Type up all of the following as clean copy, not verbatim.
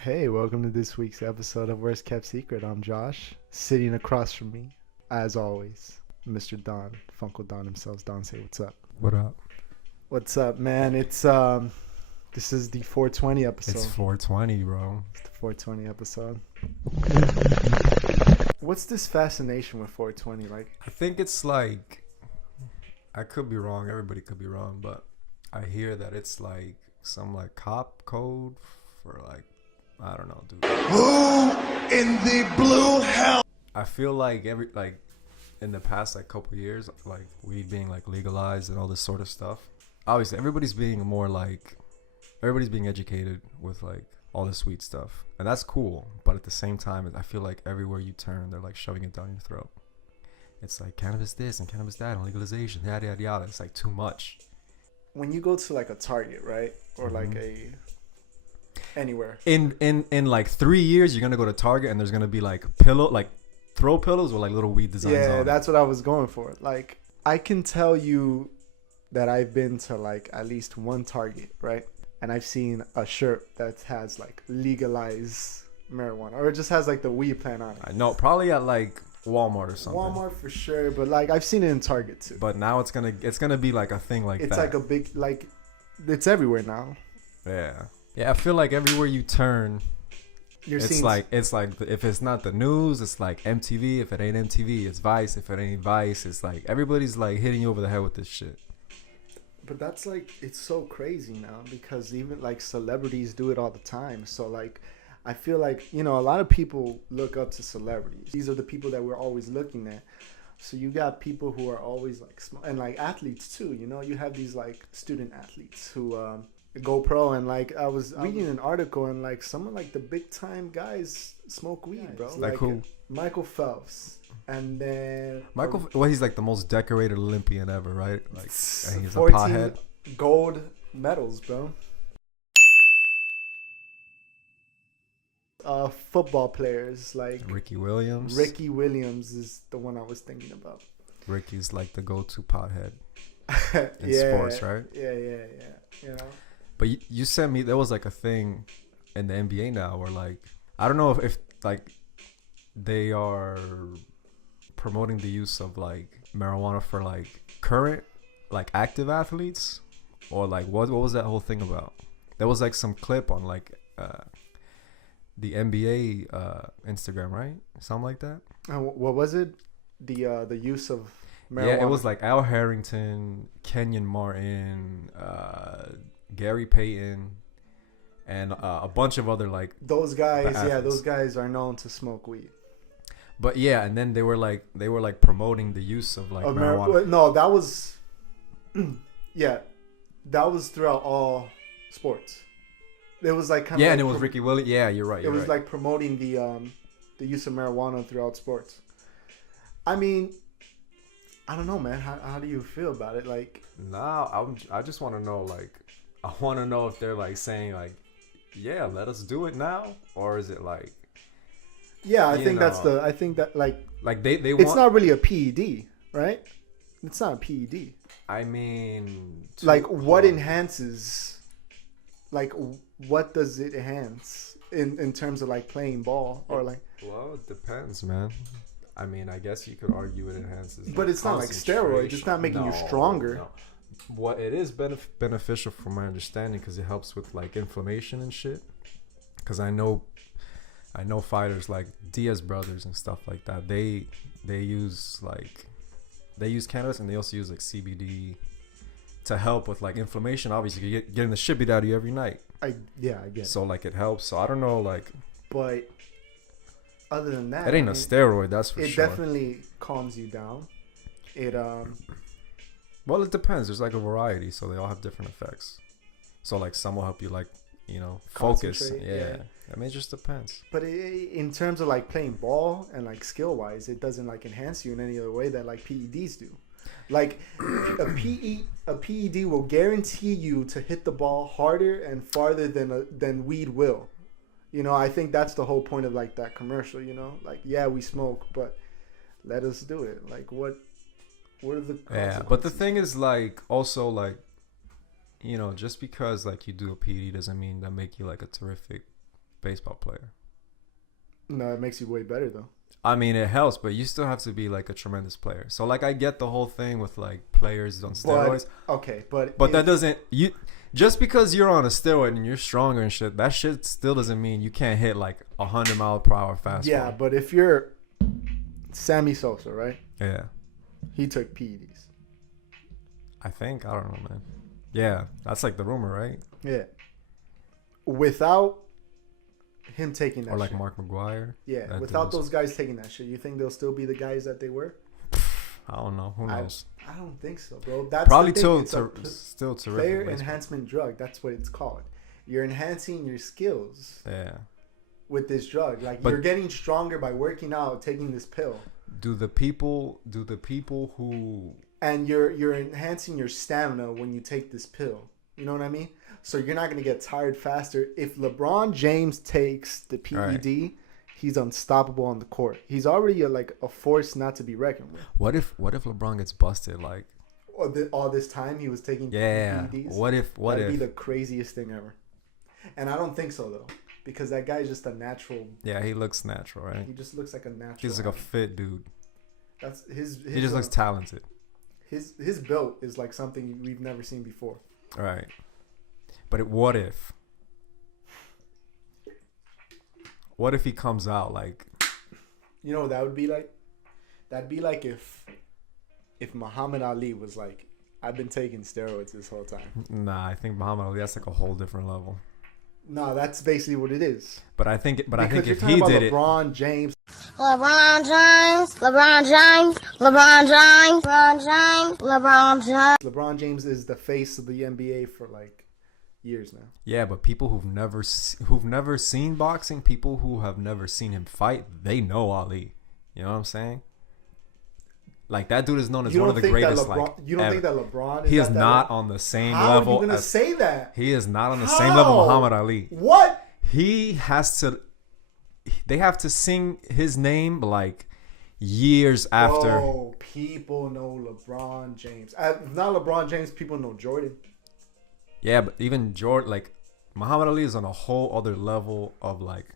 Hey, welcome to this week's episode of Worst Kept Secret. I'm Josh. Sitting across from me, as always, Mr. Don, Funkle Don himself. Don, say what's up. What up? What's up, man? This is the 420 episode. It's 420, bro. It's the 420 episode. What's this fascination with 420? Like, I think it's like, I could be wrong. Everybody could be wrong, but I hear that it's like some like cop code for like, I don't know, dude. Who in the blue hell? I feel like in the past like couple years, like weed being like legalized and all this sort of stuff. Obviously, everybody's being educated with like all this sweet stuff, and that's cool. But at the same time, I feel like everywhere you turn, they're like shoving it down your throat. It's like cannabis this and cannabis that and legalization, yada yada yada. It's like too much. when you go to like a Target, right? Or like anywhere. In like 3 years, you're gonna go to Target and there's gonna be like throw pillows with like little weed designs on. Yeah, that's what I was going for. Like, I can tell you that I've been to like at least one Target, right? And I've seen a shirt that has like legalized marijuana, or it just has like the weed plant on it. I know, probably at like Walmart or something. Walmart for sure, but like I've seen it in Target too. But now it's gonna be like a thing like It's that. like a big, like, it's everywhere now. Yeah. I feel like everywhere you turn, You're it's seeing like if it's not the news, it's like MTV. If it ain't MTV, it's Vice. If it ain't Vice, it's like everybody's like hitting you over the head with this shit. But that's like, it's so crazy now because even like celebrities do it all the time. So like, I feel like, you know, a lot of people look up to celebrities. These are the people that we're always looking at. So you got people who are always like and like athletes too. You know, you have these like student athletes who go pro, and like I was reading an article, and like some of like the big time guys smoke weed, bro. Like who? Michael Phelps. And then He's like the most decorated Olympian ever, right? Like, and he's a 14 pothead. gold medals, bro. Football players like Ricky Williams. Ricky Williams is the one I was thinking about. Ricky's like the go-to pothead in Yeah, sports, right? Yeah. You know, But you sent me, there was like a thing in the NBA now where like, I don't know if like they are promoting the use of like marijuana for like current like active athletes, or like what was that whole thing about? There was like some clip on like the NBA Instagram, right? Something like that. what was it? The use of marijuana. Yeah, it was like Al Harrington, Kenyon Martin, Gary Payton, and a bunch of other like those guys. Yeah, athletes. those guys are known to smoke weed. But yeah, and then they were like promoting the use of like marijuana. No, that was yeah, that was throughout all sports. It was like kind of Yeah, and it was Ricky Williams. Yeah, you're right. It was like promoting the use of marijuana throughout sports. I mean, I don't know, man. How do you feel about it? Like, I just want to know, like, I want to know if they're like saying like, yeah, let us do it now, or is it like, yeah, I think that like they it's want. not really a PED, right? It's not a PED. I mean, Like, what enhances? Like, what does it enhance in terms of like playing ball or like? Well, it depends, man. I mean, I guess you could argue it enhances. But it's not like steroids. It's not making you stronger. No. What it is beneficial from my understanding, because it helps with like inflammation and shit. Because I know fighters like Diaz brothers and stuff like that. They use cannabis, and they also use like CBD to help with like inflammation. Obviously, you're getting the shit beat out of you every night. I get it. So like it helps. So I don't know, like. But other than that, It ain't a steroid, that's for it sure. It definitely calms you down. It Well, it depends. There's like a variety, so they all have different effects. So like some will help you like, you know, focus. Yeah. I mean, it just depends. But in terms of like playing ball and like skill wise, it doesn't like enhance you in any other way that like PEDs do. Like a PED will guarantee you to hit the ball harder and farther than weed will. You know, I think that's the whole point of like that commercial. You know, like, yeah, we smoke, but let us do it. Like, what are the consequences? Yeah, but the thing is, like, also like you know, just because like you do a PD doesn't mean that make you like a terrific baseball player. No, it makes you way better though. I mean, it helps, but you still have to be like a tremendous player. So like, I get the whole thing with like players on steroids. But That doesn't you just because you're on a steroid and you're stronger and shit. That shit still doesn't mean you can't hit like 100-mile-per-hour fastball. Yeah, but if you're Sammy Sosa, right? Yeah, He took PEDs. I think I don't know, man. Yeah, that's like the rumor, right? Yeah. Without him taking that Or like shit. Mark McGuire. Yeah, That without dude's- those guys taking that shit, you think they'll still be the guys that they were? I don't know. Who knows? I don't think so, bro. That's Probably the thing. still It's a still terrific. player baseball. enhancement drug. That's what it's called. You're enhancing your skills Yeah. with this drug. Like, But- you're getting stronger by working out, taking this pill. Do the people who And you're enhancing your stamina when you take this pill. You know what I mean? So you're not going to get tired faster. If LeBron James takes the PED, he's unstoppable on the court. He's already a force not to be reckoned with. what if LeBron gets busted like All this time he was taking yeah PEDs. That'd Be the craziest thing ever. And I don't think so though, because that guy's just a natural. yeah, he looks natural, right? He just looks like a natural. He's like a fit dude. That's his He just looks talented. his build is like something we've never seen before. Right. But what if he comes out like You know what that would be like? That'd be like if Muhammad Ali was like, I've been taking steroids this whole time. nah, I think Muhammad Ali, that's like a whole different level. No, that's basically what it is. But I think Because you're if talking he about did it, LeBron James, LeBron James, LeBron James, LeBron James, LeBron James, LeBron James. LeBron James is the face of the NBA for like years now. yeah, but people who've never seen boxing, people who have never seen him fight, they know Ali. You know what I'm saying? Like, that dude is known as You one don't of the think that greatest. LeBron? Like, You don't ever. think that LeBron? Is He is at that not level? on the same How level. are you gonna as, say that? he is not on the same level How? Muhammad Ali. What? He has to. They have to sing his name like years after. Oh, people know LeBron James. If not LeBron James, people know Jordan. Yeah, but even Jordan, like Muhammad Ali, is on a whole other level of like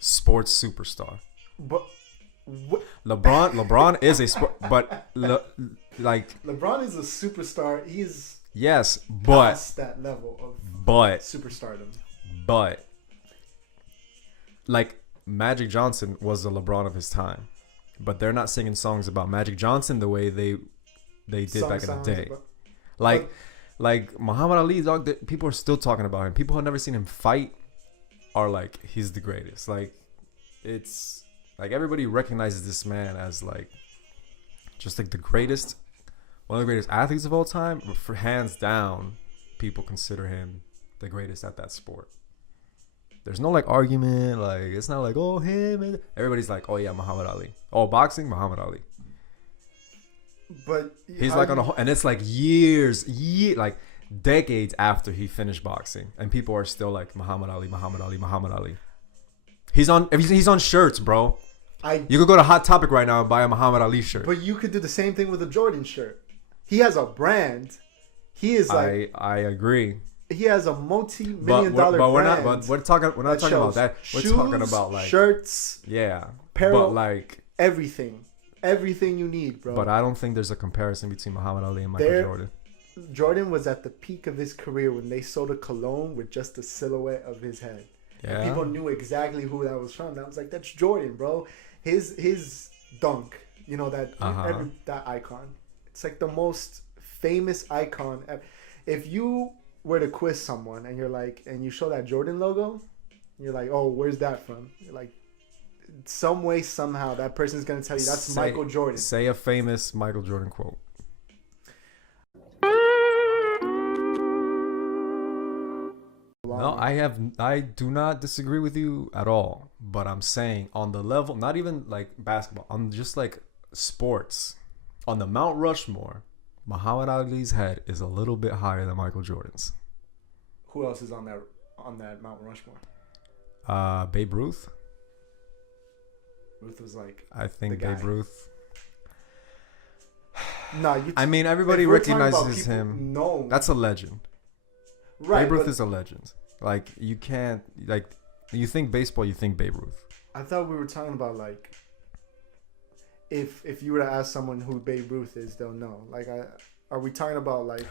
sports superstar. But LeBron is a sport, but like LeBron is a superstar. He's yes, but past that level of but superstardom. but like Magic Johnson was the LeBron of his time, but they're not singing songs about Magic Johnson the way they did back in the day. Like Muhammad Ali, dog, people are still talking about him. People who have never seen him fight are like, he's the greatest. Like, it's like everybody recognizes this man as like just like the greatest, one of the greatest athletes of all time. But for hands down, people consider him the greatest at that sport. There's no like argument. Like, it's not like, oh, him. And everybody's like, oh yeah, Muhammad Ali. Oh, boxing, Muhammad Ali. But He's like on a whole, and it's like like decades after he finished boxing, and people are still like Muhammad Ali, Muhammad Ali, Muhammad Ali. He's on shirts, bro. You could go to Hot Topic right now and buy a Muhammad Ali shirt. But you could do the same thing with a Jordan shirt. He has a brand. He is like I agree. he has a multi-million dollar but we're brand. not. But we're not talking about that. We're talking about like shirts, yeah, apparel, but like everything you need, bro. But I don't think there's a comparison between Muhammad Ali and Michael Jordan. Jordan was at the peak of his career when they sold a cologne with just the silhouette of his head. Yeah. And people knew exactly who that was from. That was like, that's Jordan, bro. His dunk, you know, that that icon. It's like the most famous icon. If you were to quiz someone and you're like, and you show that Jordan logo, you're like, oh, where's that from? You're like, some way, somehow, that person's gonna tell you that's Michael Jordan. Say a famous Michael Jordan quote. No, I do not disagree with you at all. But I'm saying on the level, not even like basketball, on just like sports, on the Mount Rushmore, Muhammad Ali's head is a little bit higher than Michael Jordan's. Who else is on that Mount Rushmore? Babe Ruth. Ruth was like, I think the guy. Babe Ruth. No, I mean, everybody if we're talking about recognizes people him. known, That's a legend. Right, Babe Ruth but is a legend. Like you can't like you think baseball, you think Babe Ruth. I thought we were talking about like if you were to ask someone who Babe Ruth is, they'll know. Like, are we talking about like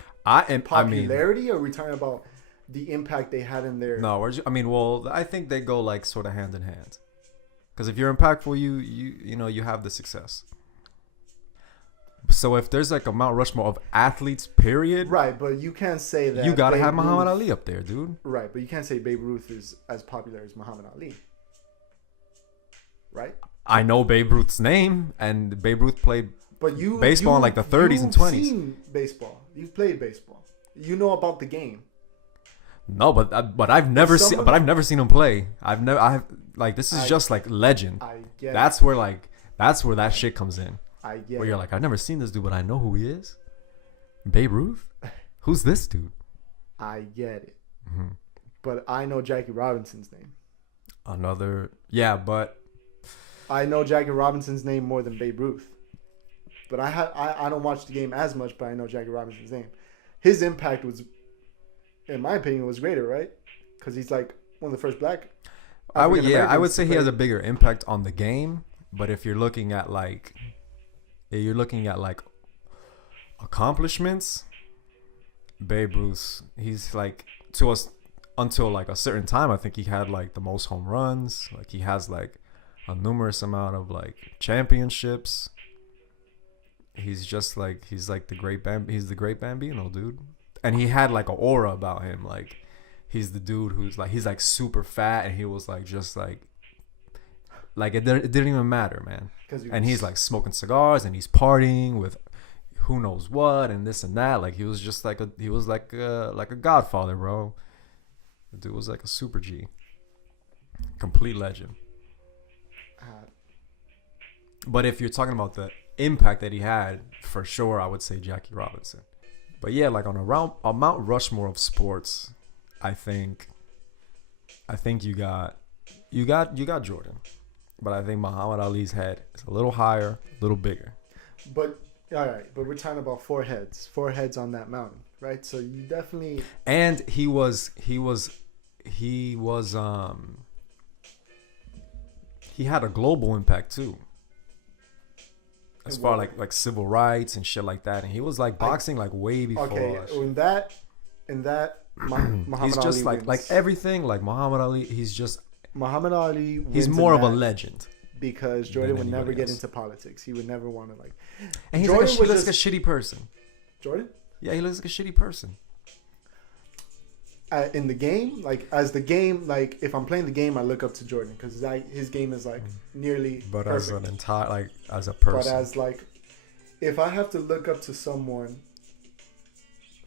popularity, or are we talking about the impact they had in their? No, well, I think they go like sort of hand in hand. Because if you're impactful, you have the success. So if there's like a Mount Rushmore of athletes, period. Right, but you can't say that. You gotta Babe have Muhammad Ruth, Ali up there, dude. Right, but you can't say Babe Ruth is as popular as Muhammad Ali. Right. I know Babe Ruth's name, and Babe Ruth played baseball in like the 30s and 20s. You've seen baseball. You've played baseball. You know about the game. No, but I've never seen him play. This is just like legend. I get that's it. where that shit comes in. I get where you're it. like, I've never seen this dude, but I know who he is. Babe Ruth? Who's this dude? I get it. Mm-hmm. But I know Jackie Robinson's name. But I know Jackie Robinson's name more than Babe Ruth. But I don't watch the game as much, but I know Jackie Robinson's name. His impact was, in my opinion, was greater, right? Because he's like one of the first black. I would say he has a bigger impact on the game. But if you're looking at like accomplishments, Babe Ruth, he's like, to us until like a certain time, I think he had like the most home runs. Like he has like a numerous amount of like championships. He's the great Bambino, dude. And he had like an aura about him. Like he's the dude who's like, he's like super fat, and he was like just like it didn't even matter, man. And he's like smoking cigars, and he's partying with who knows what, and this and that. Like he was just like a godfather, bro. The dude was like a super G, complete legend. But if you're talking about the impact that he had, for sure, I would say Jackie Robinson. But yeah, like on a Mount Rushmore of sports, I think you got Jordan. But I think Muhammad Ali's head is a little higher, a little bigger. But all right, but we're talking about four heads on that mountain, right? So you definitely. And he had a global impact too. As far like civil rights and shit like that, and he was like boxing like way before. Okay, in that, Muhammad he's just Ali like everything like Muhammad Ali. He's just Muhammad Ali. He's more of a legend because Jordan would never get into politics. He would never want to like. And he looks like a shitty person. Jordan? Yeah, he looks like a shitty person. In the game, like as the game, like if I'm playing the game, I look up to Jordan because his game is like nearly. But perfect. As an entire, like as a But person. as like, if I have to look up to someone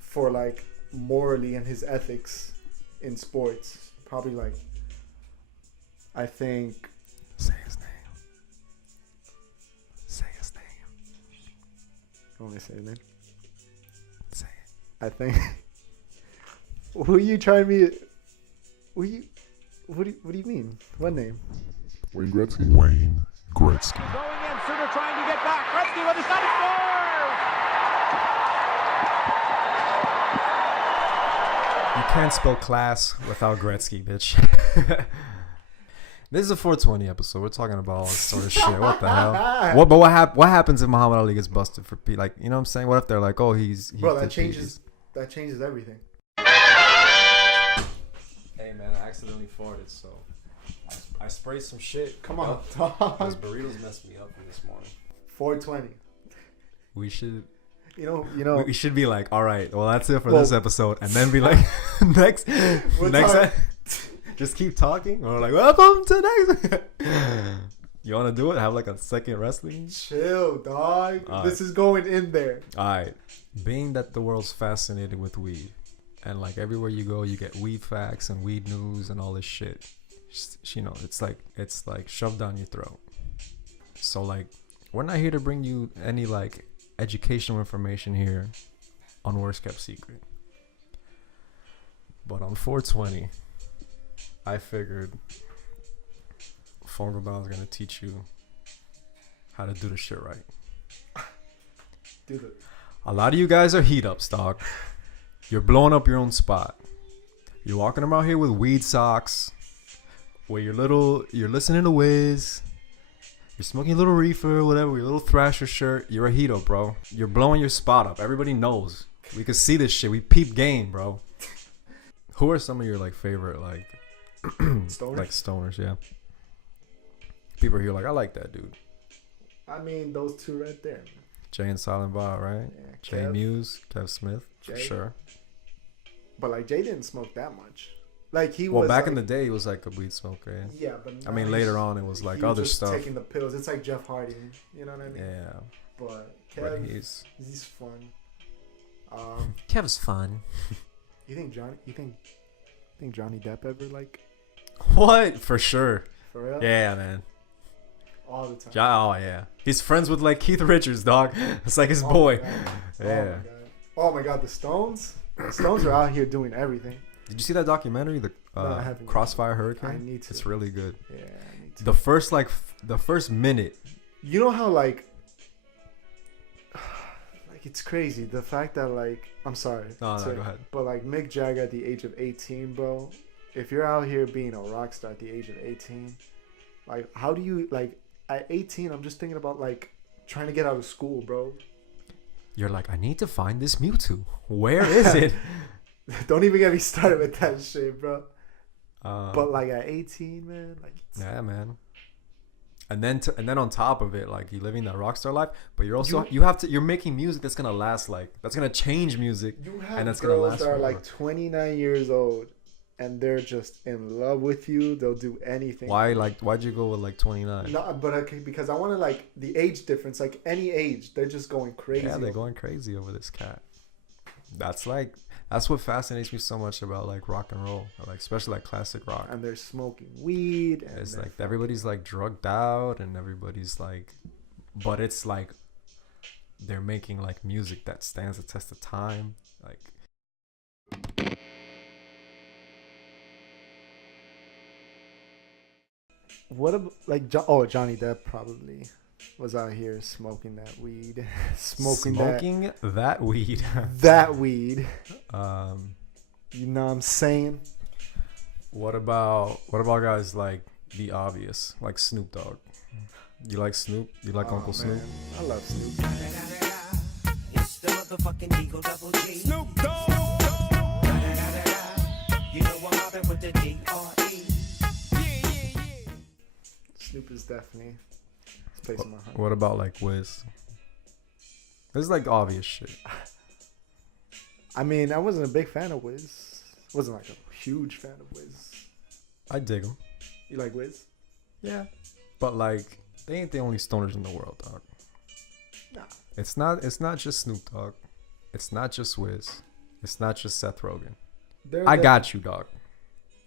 for like morally and his ethics in sports, probably like. I think. Say his name. Say his name. I want to say his name. Say it. I think. Who you trying me? What do you mean? What name? Wayne Gretzky. Wayne Gretzky. Going in, Suter trying to get back. Gretzky with a shot, scores! You can't spell class without Gretzky, bitch. This is a 420 episode. We're talking about all this sort of shit. What the hell? What happens if Muhammad Ali gets busted for like, you know what I'm saying? What if they're like, oh, bro, that changes everything. Hey man, I accidentally farted, so I sprayed some shit. Come on, those burritos messed me up for this morning. 420. We should. You know. We should be like, all right, well that's it for this episode, and then be like, next. Just keep talking, or like, welcome to next. You want to do it? Have like a second wrestling? Chill, dog. All this right. is going in there. All right. Being that the world's fascinated with weed, and like everywhere you go, you get weed facts and weed news and all this shit. You know, it's like shoved down your throat. So like, we're not here to bring you any like educational information here on Worst Kept Secret. But on 420, I figured Fungal Bound is gonna teach you how to do the shit right. Dude. A lot of you guys are heat ups, dog. You're blowing up your own spot. You're walking around here with weed socks, where you're listening to Wiz, you're smoking a little reefer, whatever, your little Thrasher shirt. You're a Hito, bro. You're blowing your spot up. Everybody knows. We can see this shit. We peep game, bro. Who are some of your like favorite like Stoners? like stoners? Yeah. People are here like, I like that dude. I mean, those two right there. Man. Jay and Silent Bob, right? Yeah, Jay Kev. Muse, Kev Smith, for Jay. sure. But like Jay didn't smoke that much. Like he Well, was. back like, in the day, he was like a weed smoker. Yeah. Yeah, but I mean, now later he's- on, it was like he was other just stuff. Taking the pills. It's like Jeff Hardy. You know what I mean? Yeah. But But Kev, he's fun. Kev's fun. You think Johnny Depp ever like What? For sure. for real? Yeah, man. All the time. Oh yeah. He's friends with like Keith Richards, dog. It's like his Oh my boy. God. Yeah. Oh my god, the Stones. The Stones are out here doing everything. Did you see that documentary, the No, I haven't. Crossfire I Hurricane? need to. It's really good. Yeah, I need to. The first minute. You know how like it's crazy the fact that like I'm sorry. No, to- go ahead. But like Mick Jagger at the age of 18, bro. If you're out here being a rock star at the age of 18, like how do you like at 18? I'm just thinking about like trying to get out of school, bro. You're like, I need to find this Mewtwo. Where is it? Don't even get me started with that shit, bro. Um, But like at 18, man, like it's, yeah, man. And then on top of it, like you're living that rock star life, but you're also You- you're making music that's gonna last, like that's gonna change music. you have And that's gonna girls last that are forever. like 29 years old and they're just in love with you. They'll do anything. Why'd you go with like 29? No, but okay, because I want to like the age difference. Like any age, they're just going crazy. Yeah, they're going crazy over this cat. That's what fascinates me so much about like rock and roll, or, like especially like classic rock. and they're smoking weed. And It's they're like everybody's like drugged out, and everybody's like, but it's like they're making like music that stands the test of time. Like, what about like Johnny Depp probably was out here smoking that weed, smoking that weed. that weed. um, You know what I'm saying? what about guys like the obvious, like Snoop Dogg? You like Snoop? You like Oh, Uncle Snoop? man. I love Snoop. It's the motherfucking Eagle Double G. Snoop Dogg. You know I'm mobbing with the D.R.E. Snoop is definitely his place in my heart. What about like Wiz? This is like obvious shit. I mean, I wasn't a big fan of Wiz. Wasn't like a huge fan of Wiz. I dig him. You like Wiz? Yeah, but like they ain't the only stoners in the world, dog. Nah. It's not just Snoop Dogg. It's not just Wiz. It's not just Seth Rogen. I got you, dog.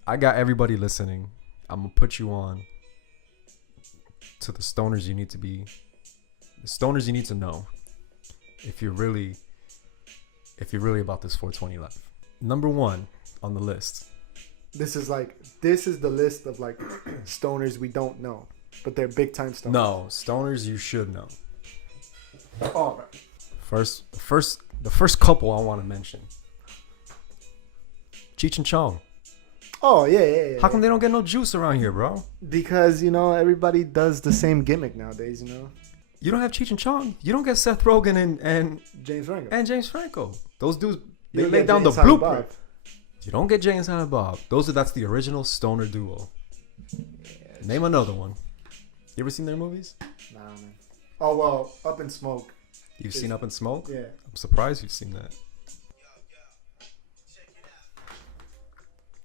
I got everybody listening. I'm gonna put you on to the stoners you need to be. The stoners you need to know if you're really about this 420 life. Number 1 on the list. This is the list of like stoners we don't know, but they're big time stoners. No, stoners you should know. Oh, right. The first couple I want to mention. Cheech and Chong. Oh yeah. How come they don't get no juice around here, bro? Because everybody does the same gimmick nowadays. You don't have Cheech and Chong. You don't get Seth Rogen and James Franco. James Franco. Those dudes, You they don't lay get down the Jay and Silent blueprint. Bob. You don't get Jay and Silent Bob. That's the original stoner duo. Name another one. You ever seen their movies? Nah, man. Oh well, Up in Smoke. You've seen Up in Smoke? Yeah. I'm surprised you've seen that.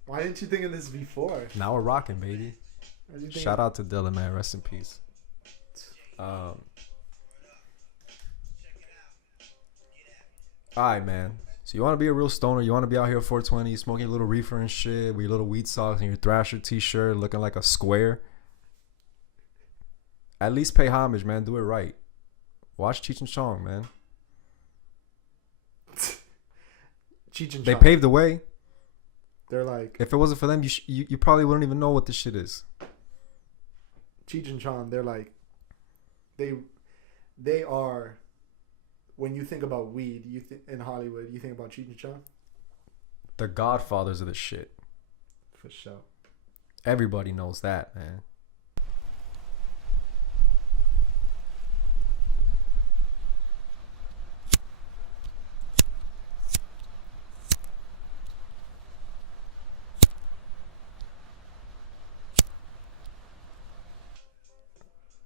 Why didn't you think of this before? Now we're rocking, baby. Why didn't you think Shout out to Dylan, man. Rest in peace. Alright, man. So you want to be a real stoner? You want to be out here at 420, smoking a little reefer and shit, with your little weed socks and your Thrasher t-shirt, looking like a square? At least pay homage, man. Do it right. Watch Cheech and Chong, man. Cheech and They Chong. paved the way. They're like If it wasn't for them, you probably wouldn't even know what this shit is. Cheech and Chong. They're like they are. When you think about weed, in Hollywood, you think about Cheech and Chong. The godfathers of this shit. For sure. Everybody knows that, man.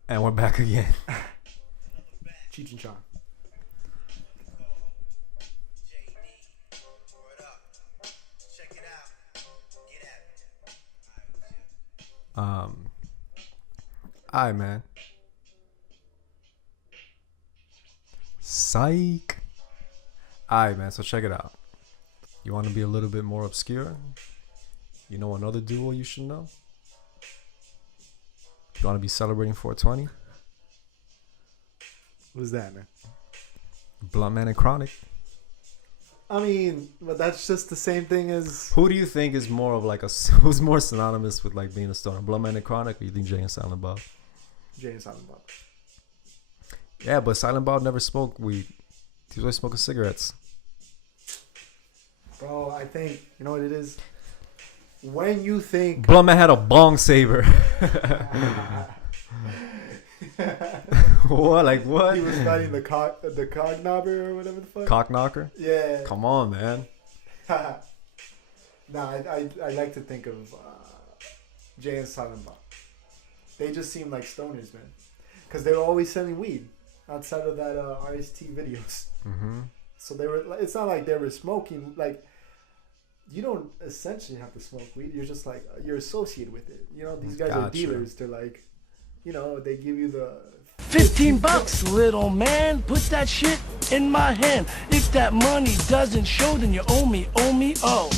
And we're back again. Cheech and Chong. Alright, man. Psych. Alright, man. So check it out. You want to be a little bit more obscure? You know another duo you should know? You want to be celebrating 420? Who's that, man? Blunt Man and Chronic. I mean, but that's just the same thing as. Who do you think is more of like a who's more synonymous with like being a stoner? Blunt Man and Chronic, or you think Jay and Silent Bob? Jay and Silent Bob. Yeah, but Silent Bob never smoked weed. He was always smoking cigarettes. Bro, I think you know what it is. When you think Blunt Man had a bong saver. What? Like what? he was fighting the cogknobber or whatever the fuck. Cock knocker? Yeah. Come on, man. Nah, I like to think of Jay and Silent Bob. They just seem like stoners, man. Because they were always selling weed outside of that RST videos. Mm-hmm. So they were. It's not like they were smoking. Like, you don't essentially have to smoke weed. You're just like you're associated with it. You know, these guys are Gotcha. dealers. They're like, you know, they give you the. $15, little man. Put that shit in my hand. If that money doesn't show, then you owe me, oh.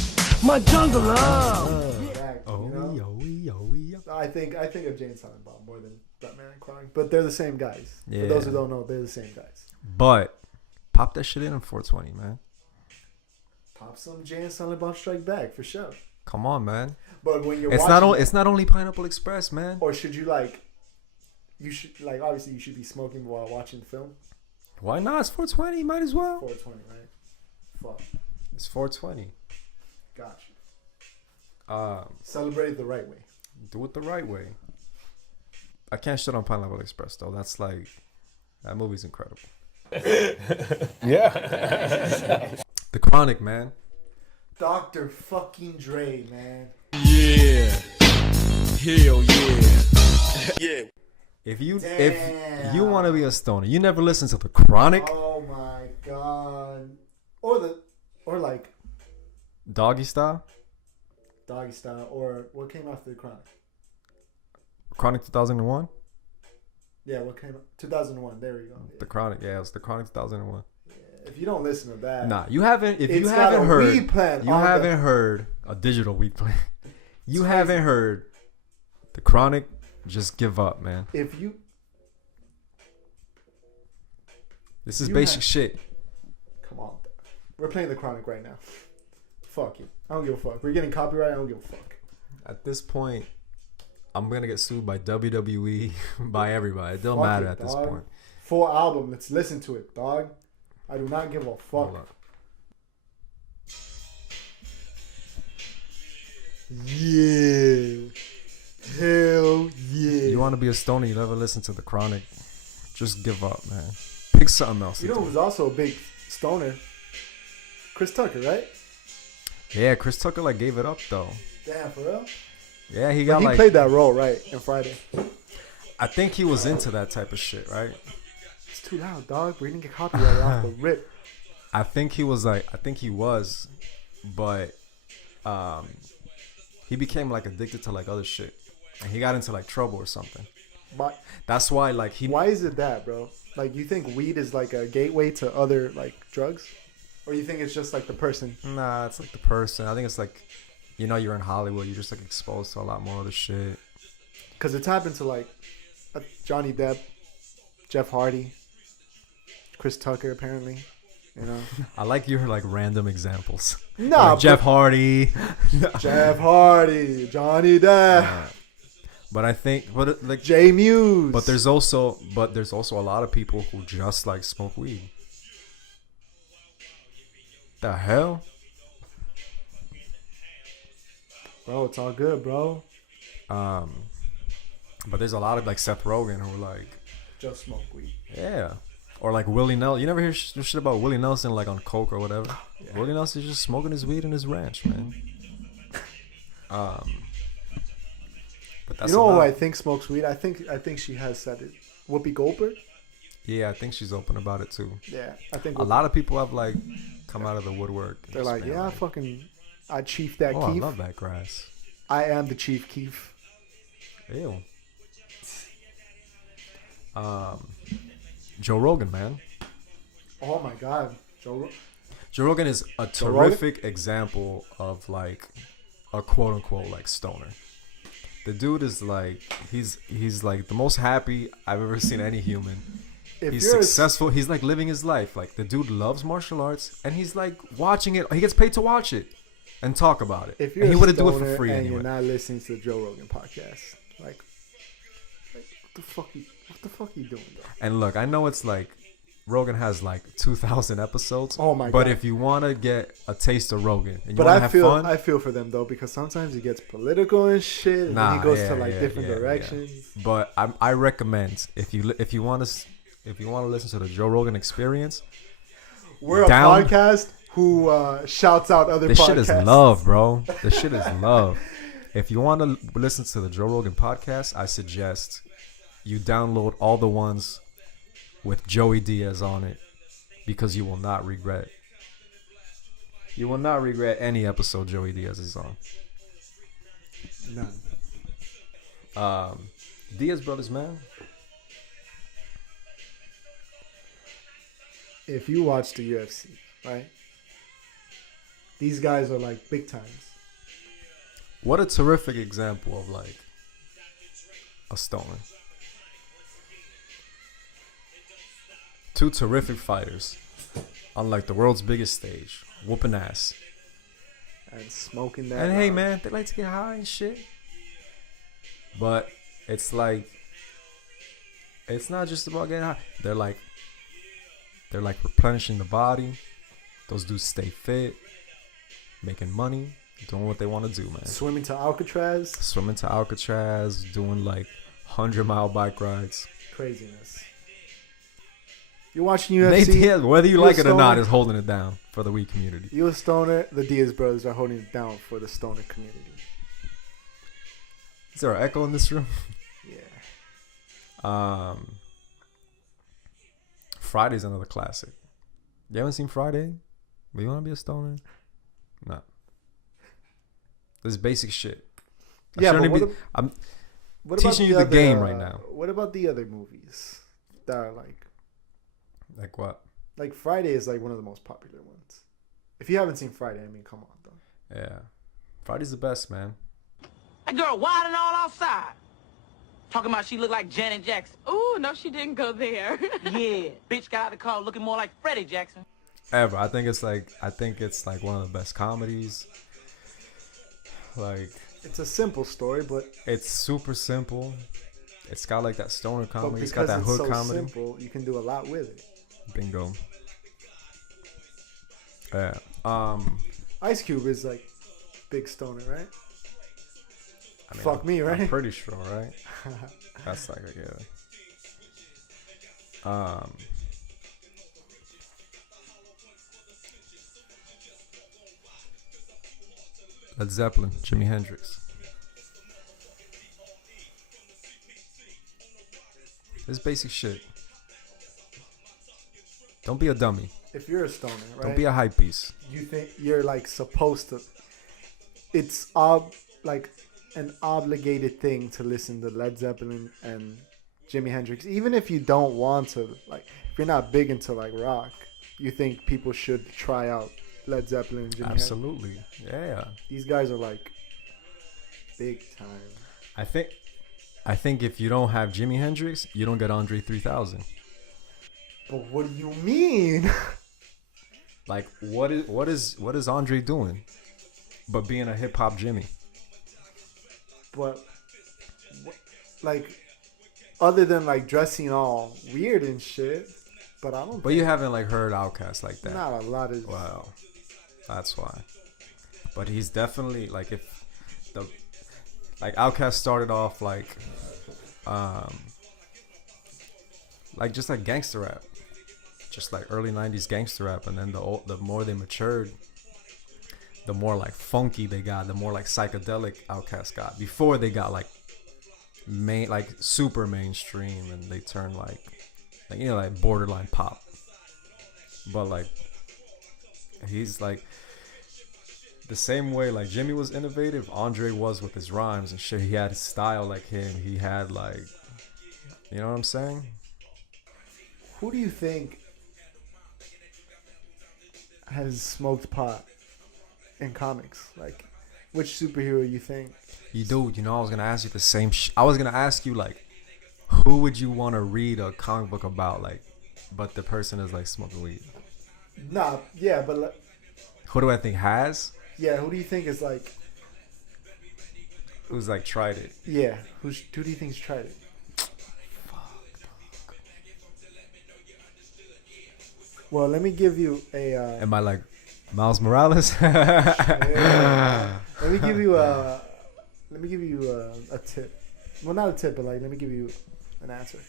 My jungle love. Exactly, Oh, you know? yo. I think of Jay and Silent Bob more than Batman and Chronic, but they're the same guys. Yeah. For those who don't know, they're the same guys. But pop that shit in 420, man. Pop some Jay and Silent Bob Strike Back for sure. Come on, man. But when you're It's watching, it's not only Pineapple Express, man. or should you like? You should like obviously you should be smoking while watching the film. Why not? It's 420. Might as well. 420, right? Fuck, It's 420. got you. Celebrate it the right way. Do it the right way. I can't shit on Pineapple Express though. That's like that movie's incredible. Yeah. The Chronic, man. Dr. fucking Dre, man. Yeah. Hell yeah. If you Damn. want to be a stoner, you never listen to The Chronic, Oh my god. Or like Doggy Style, Doggy Style, or what came after the Chronic? Chronic 2001. Yeah, what came 2001? There we go. The Chronic, yeah, it was The Chronic 2001. If you don't listen to that, Nah, you haven't. If you It's got haven't a heard, weed plant you on the- haven't heard a digital weed plan. You It's haven't crazy. heard The Chronic. Just give up, man. if you This is You basic have- shit. come on, we're playing the Chronic right now. Fuck you. I don't give a fuck. We're getting copyright. I don't give a fuck. At this point, I'm gonna get sued by WWE, by everybody. It don't Fuck matter it, at this dog. point. Full album. Let's listen to it, dog. I do not give a fuck. Hold on. Yeah. Hell yeah. You want to be a stoner? You never listen to The Chronic. Just give up, man. Pick something else. You to know do. who's also a big stoner? Chris Tucker, right? Yeah, Chris Tucker like gave it up though. Damn, for real? Yeah, he But got he like. played that role, right, in Friday. I think he was into that type of shit, right? It's too loud, dog. We're gonna get copyrighted off the rip. I think he was, but he became like addicted to like other shit, and he got into like trouble or something. But That's why like he. why is it that, bro? Like, you think weed is like a gateway to other like drugs, or you think it's just like the person? Nah, it's like the person. I think it's like, you know, you're in Hollywood, you're just like exposed to a lot more other shit. Because it's happened to like Johnny Depp, Jeff Hardy, Chris Tucker, apparently. You know, I like your like random examples. Nah, Like Jeff Hardy. Jeff Hardy, Johnny Depp, But I think, like, Jay Muse. but there's also a lot of people who just like smoke weed. The hell? Bro, it's all good, bro. But there's a lot of like Seth Rogen who are like, Just smoke weed. yeah. Or like Willie Nelson. You never hear shit about Willie Nelson like on coke or whatever. Yeah. Willie Nelson's just smoking his weed in his ranch, man. But that's You know who enough. I think smokes weed? I think she has said it. Whoopi Goldberg? Yeah, I think she's open about it too. Yeah, I think A lot of people have like come out of the woodwork. and they're just like, been yeah, I chief that oh, I Keef. love that grass. I am the Chief Keef. Ew. Joe Rogan, man. Oh my God, Joe. Joe Rogan is a Joe Rogan? terrific example of like a quote unquote like stoner. The dude is like he's like the most happy I've ever seen any human. If He's you're successful. He's like living his life. Like the dude loves martial arts and he's like watching it. He gets paid to watch it and talk about it. if And you're he a wouldn't do it stoner for free and anyway. you're not listening to the Joe Rogan podcast, like what the fuck you doing, though? And look, I know it's like Rogan has like 2,000 episodes. Oh my But God. if you want to get a taste of Rogan and you But want to I have feel fun, I feel for them though, because sometimes he gets political and shit, and then he goes to like different directions. But I recommend if you want to listen to the Joe Rogan Experience, We're Down- a podcast who shouts out other this podcasts. shit is love, bro. This shit is love. If you want to listen to the Joe Rogan podcast, I suggest you download all the ones with Joey Diaz on it because you will not regret. You will not regret any episode Joey Diaz is on. None. Diaz brothers, man. If you watch the UFC, right? These guys are like big times. What a terrific example of like a stoner. Two terrific fighters on like the world's biggest stage, whooping ass. And smoking that. And hey, man, they like to get high and shit. But it's like, it's not just about getting high. They're like replenishing the body. Those dudes stay fit, making money, doing what they want to do, man. Swimming to Alcatraz. Swimming to Alcatraz, doing like 100-mile bike rides. Craziness. You're watching UFC. Yeah, whether you You're like a it or not, stoner. is holding it down for the weed community. You a stoner. The Diaz brothers are holding it down for the stoner community. Is there an echo in this room? Yeah. Friday's another classic. You haven't seen Friday? But you want to be a stoner? No. This is basic shit. Yeah, but I'm what teaching you the game right now. What about the other movies that are like what? Like Friday is like one of the most popular ones. If you haven't seen Friday, I mean, come on, though. Yeah. Friday's the best, man. That girl wild and all outside. Talking about she looked like Janet Jackson. Ooh, no, she didn't go there. Yeah, bitch got out the car looking more like Freddie Jackson. Ever. I think it's like one of the best comedies. Like, It's a simple story, but it's super simple. It's got like that stoner but comedy. because It's got that it's hood so comedy. simple, you can do a lot with it. Bingo. Yeah. Ice Cube is like big stoner, right? I mean, Fuck me, right? I'm pretty sure, right? That's like Led Zeppelin, Jimi Hendrix. This basic shit. Don't be a dummy. If you're a stoner, right? Don't be a hype piece. You think you're like supposed to. It's like an obligated thing to listen to Led Zeppelin and Jimi Hendrix, even if you don't want to. Like, if you're not big into like rock, you think people should try out Led Zeppelin and Jimi Hendrix. Absolutely. Yeah. These guys are like big time. I think if you don't have Jimi Hendrix, you don't get Andre 3000. But what do you mean? Like, what is Andre doing but being a hip hop Jimmy? But like, other than like dressing all weird and shit, but I don't. But you haven't like heard Outkast like that. Not a lot of. Wow, that's why. But he's definitely like, if the like Outkast started off like just like gangster rap, just like early 90s gangster rap, and then the more they matured, the more like funky they got, the more like psychedelic Outkast got, before they got like super mainstream, and they turned like you know, like borderline pop. But like he's like the same way like Jimmy was innovative, Andre was with his rhymes and shit. He had his style like him. He had like, you know what I'm saying? Who do you think has smoked pot in comics? Like, which superhero you think? You know, I was gonna ask you the same. I was gonna ask you like, who would you want to read a comic book about? Like, but the person is like smoking weed. Nah, yeah, but like, who do I think has? Yeah, who do you think is like? Who's like tried it? Yeah, who do you think's tried it? Well, let me give you a. Am I like Miles Morales? Yeah. Let me give you a tip. Well, not a tip, but like let me give you an answer.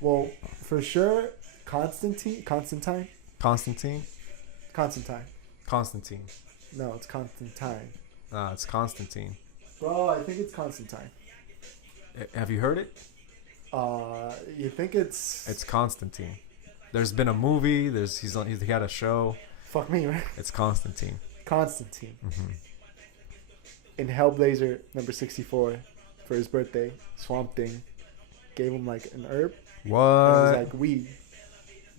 Well, for sure, Constantine. No, it's Constantine. Nah, it's Constantine. Bro, I think it's Constantine. Have you heard it? You think it's? It's Constantine. There's been a movie. He had a show. Fuck me, right? It's Constantine. Constantine. Mm-hmm. In Hellblazer number 64, for his birthday, Swamp Thing gave him like an herb. What? And it was like weed.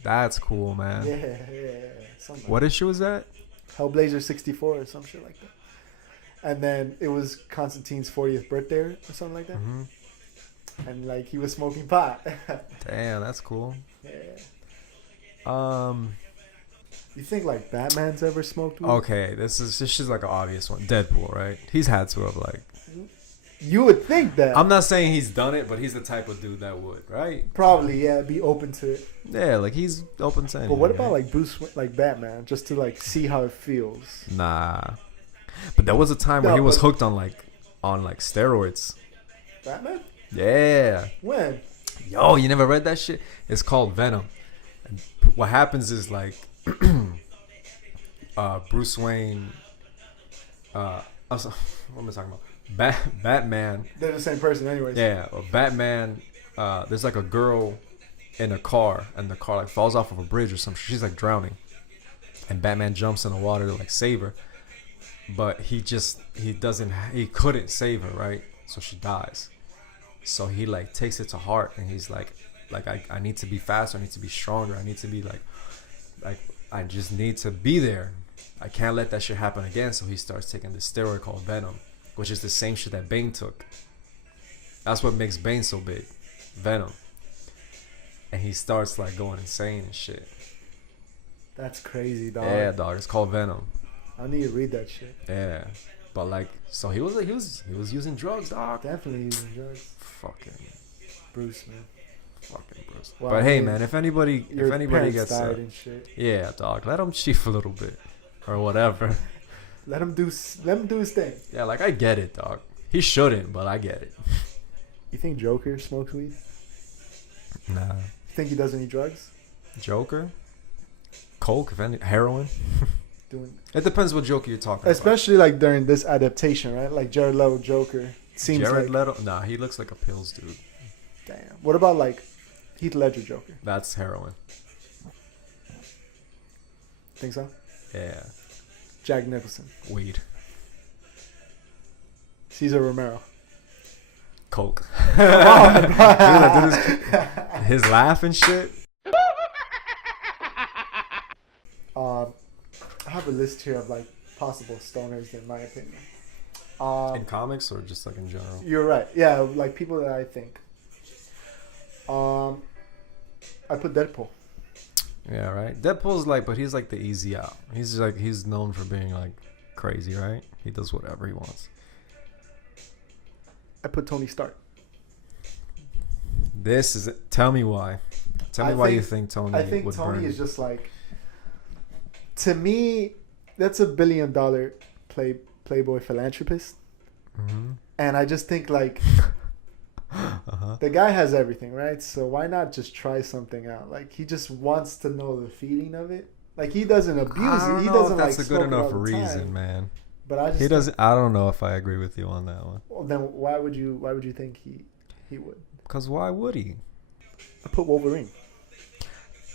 That's cool, man. Yeah. What issue was that? Hellblazer 64 or some shit like that. And then it was Constantine's 40th birthday or something like that. Mm-hmm. And like he was smoking pot. Damn, that's cool. Yeah. You think like Batman's ever smoked weed? Okay, this is like an obvious one. Deadpool, right? He's had to have like. You would think that. I'm not saying he's done it, but he's the type of dude that would, right? Probably, yeah, be open to it. Yeah, like he's open to anything. But what about like like Batman, just to like see how it feels? Nah. But there was a time where he was hooked on steroids. Batman? Yeah. When? Yo, you never read that shit? It's called Venom. And what happens is like Bruce Wayne what am I talking about? Batman. They're the same person anyways. Yeah, Batman, there's like a girl in a car, and the car like falls off of a bridge or something. She's like drowning, and Batman jumps in the water to like save her, but he couldn't save her, right? So she dies. So he like takes it to heart, and he's like I need to be faster, I need to be stronger, I need to be like I just need to be there. I can't let that shit happen again. So he starts taking this steroid called Venom, which is the same shit that Bane took. That's what makes Bane so big. Venom. And he starts like going insane and shit. That's crazy, dog. Yeah, dog. It's called Venom. I need to read that shit. Yeah. But like, so he was using drugs, dog. Definitely using drugs. Fucking Bruce, man. Fucking Bruce. Well, but hey, man, if anybody gets died and shit. Yeah, dog. Let him chief a little bit or whatever. Let him do his thing. Yeah, like I get it, dog. He shouldn't, but I get it. You think Joker smokes weed? Nah. You think he does any drugs? Joker? Coke, if any, heroin? It depends what Joker you're talking Especially like during this adaptation, right? Like Jared Leto Joker. Seems Jared like, Leto? Nah, he looks like a pills dude. Damn. What about like Heath Ledger Joker? That's heroin. Think so? Yeah. Jack Nicholson. Weed. Cesar Romero. Coke. Come on, his laugh and shit. I have a list here of like possible stoners in my opinion. In comics or just like in general? You're right. Yeah, like people that I think. I put Deadpool. Yeah, right. Deadpool's like, but he's like the easy out. He's known for being like crazy, right? He does whatever he wants. I put Tony Stark. This is it. Tell me why. Tell me why you think Tony. I think would Tony burn. is just like. To me, that's $1 billion playboy philanthropist, mm-hmm. And I just think like the guy has everything, right? So why not just try something out? Like he just wants to know the feeling of it. Like he doesn't abuse it. He doesn't that's like a good smoke it enough all the reason, time. man. But I just He doesn't. I don't know if I agree with you on that one. Well, then why would you think he would? Because why would he? I put Wolverine.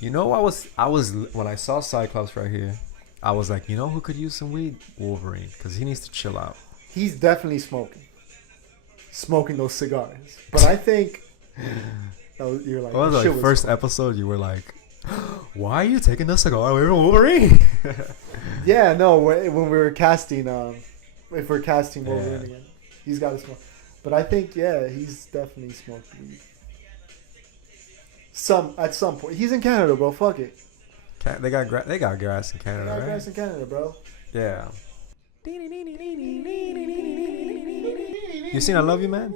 You know, I was when I saw Cyclops right here, I was like, you know who could use some weed? Wolverine, because he needs to chill out. He's definitely smoking those cigars. But I think you're like, What was "Shit like was first cool." episode? You were like, why are you taking the cigar away from Wolverine? Yeah, no. When we were casting, if we're casting Wolverine Yeah. again, he's got to smoke. But I think he's definitely smoked weed. At some point, he's in Canada, bro. Fuck it. They got grass in They Canada, got right? grass in Canada, bro. Yeah. You seen I Love You, Man?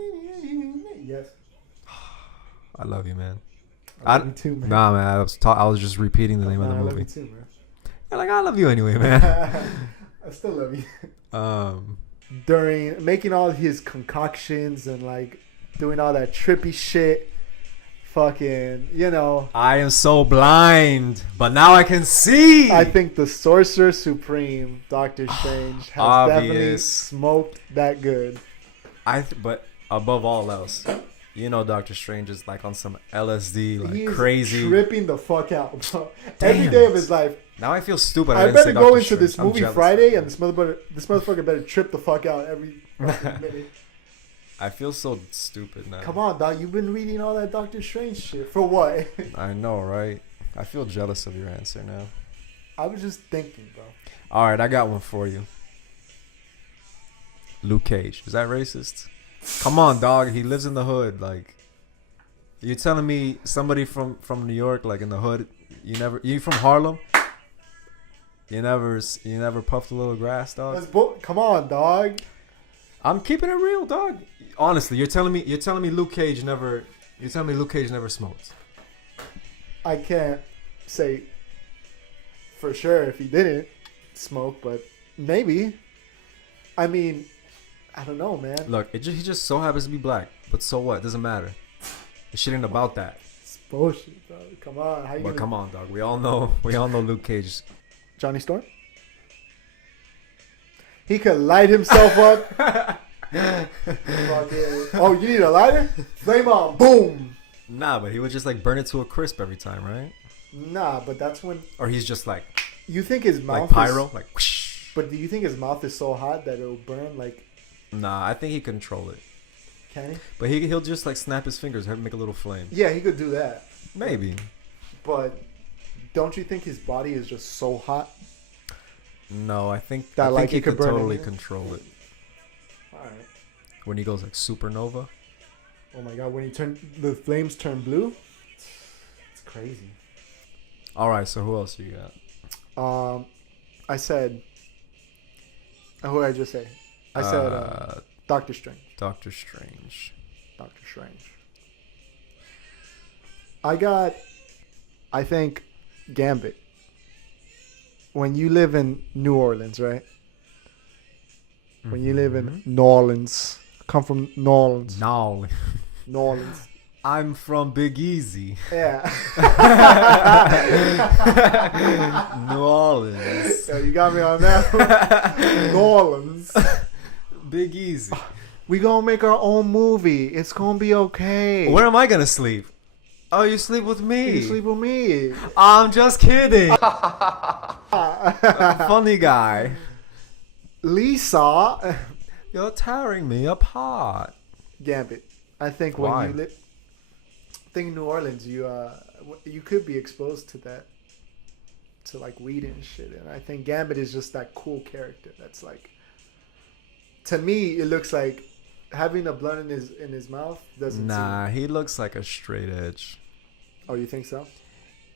Yes. I love you, man. I love you too, man. Nah, man. I was just repeating the name of the I love movie. you too, man. You're like, I love you anyway, man. I still love you. um, During making all his concoctions and like doing all that trippy shit, fucking, I am so blind, but now I can see. I think the Sorcerer Supreme, Doctor Strange, has definitely Obvious. smoked that good. But above all else, Doctor Strange is like on some LSD, like He is crazy. tripping the fuck out, bro. Damn Every day of it. his life. Now I feel stupid. I didn't better say go Doctor into this Strange. I'm movie jealous. Friday, and this motherfucker better trip the fuck out every fucking minute. I feel so stupid now. Come on, dog. You've been reading all that Doctor Strange shit for what? I know, right? I feel jealous of your answer now. I was just thinking, bro. All right, I got one for you. Luke Cage. Is that racist? Come on, dog. He lives in the hood. Like, you're telling me somebody from New York, like in the hood, you from Harlem? You never puffed a little grass, dog? Come on, dog. I'm keeping it real, dog. Honestly, you're telling me Luke Cage never smoked. I can't say for sure if he didn't smoke, but maybe. I mean, I don't know, man. Look, he just so happens to be black, but so what? It doesn't matter. It shit ain't about that. It's bullshit, dog. Come on. But come on, dog. We all know Luke Cage. Johnny Storm? He could light himself up. Oh, you need a lighter? Flame on. Boom. Nah, but he would just like burn it to a crisp every time, right? Nah, but that's when... Or he's just like... You think his mouth like pyro? is... Like whoosh. But do you think his mouth is so hot that it'll burn like... Nah, I think he can control it. Can he? But he'll just like snap his fingers and make a little flame. Yeah, he could do that. Maybe. But don't you think his body is just so hot? No, I think He could burn totally it. control it. Alright. When he goes like supernova. Oh my god, when the flames turn blue? It's crazy. Alright, so who else you got? I said... Who did I just say? I said Doctor Strange. Doctor Strange. Doctor Strange. I think, Gambit. When you live in New Orleans, right? When you live in New Orleans. Come from New Orleans. No. New Orleans. I'm from Big Easy. Yeah. New Orleans. Yeah, you got me on that one. New Orleans. Big Easy. We gonna make our own movie. It's gonna be okay. Where am I gonna sleep? Oh, you sleep with me. You sleep with me. I'm just kidding. Funny guy. Lisa. You're tearing me apart. Gambit. I think Why? when you live... I think in New Orleans, you could be exposed to that. To like weed and shit. And I think Gambit is just that cool character that's like... To me, it looks like having a blunt in his mouth doesn't Nah, he looks like a straight edge. Oh, you think so?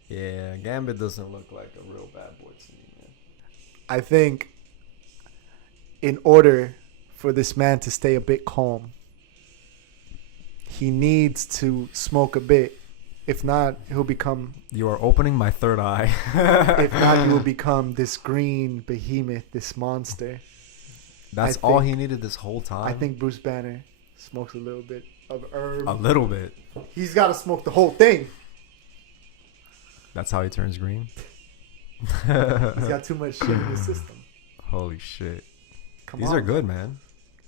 Yeah, Gambit doesn't look like a real bad boy to me, man. I think in order for this man to stay a bit calm, he needs to smoke a bit. If not, he'll become... You are opening my third eye. If not, he will become this green behemoth, this monster. That's I all think- he needed this whole time. I think Bruce Banner smokes a little bit of herb. a little bit. He's got to smoke the whole thing. That's how he turns green. He's got too much shit in his system. Holy shit. Come These on. are good, man.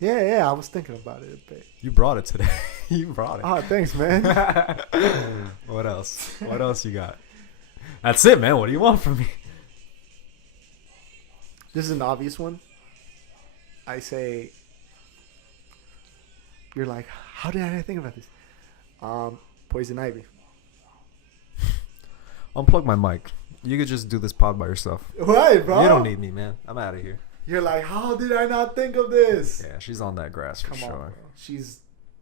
Yeah. I was thinking about it a bit. You brought it today. You brought it. Oh, thanks, man. What else? What else you got? That's it, man. What do you want from me? This is an obvious one. I say, you're like, how did I not think about this? Poison Ivy. Unplug my mic. You could just do this pod by yourself. Right, bro. You don't need me, man. I'm out of here. You're like, how did I not think of this? Yeah, she's on that grass for Come sure. on, bro. She's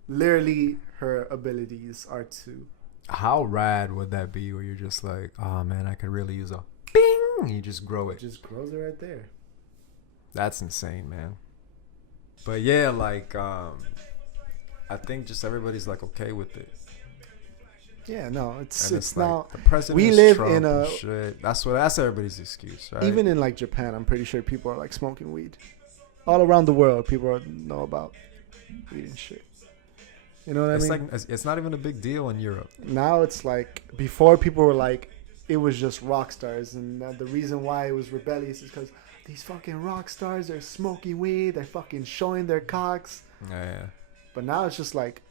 literally, her abilities are to. How rad would that be where you're just like, oh man, I could really use a bing. And you just grow it. Just grows it right there. That's insane, man. But yeah, like, I think just everybody's like okay with it. Yeah, no, it's And it's like, now. the president we is live Trump in a- and shit. That's everybody's excuse, right? Even in like Japan, I'm pretty sure people are like smoking weed. All around the world, people know about weed and shit. You know what it's I mean? like it's not even a big deal in Europe. Now it's like, before people were like, it was just rock stars, and the reason why it was rebellious is because these fucking rock stars are smoking weed, they're fucking showing their cocks. Yeah. But now it's just like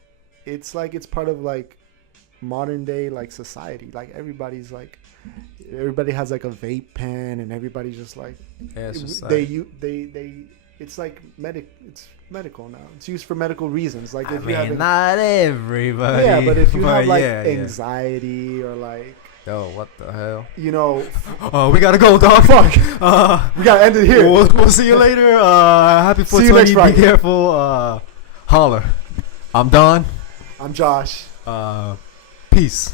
it's part of like modern day like society. Like everybody has like a vape pen, and everybody's just like, Yeah, it's just they like, it's like it's medical now. It's used for medical reasons. Like I if you mean, have not everybody. yeah, but if you have like yeah. anxiety or like, Yo, what the hell? you know, Oh, we gotta go, dog. Fuck. we gotta end it here. We'll see you later. Happy See you next 420. Be Friday. careful. Holler. I'm Don. I'm Josh. Peace.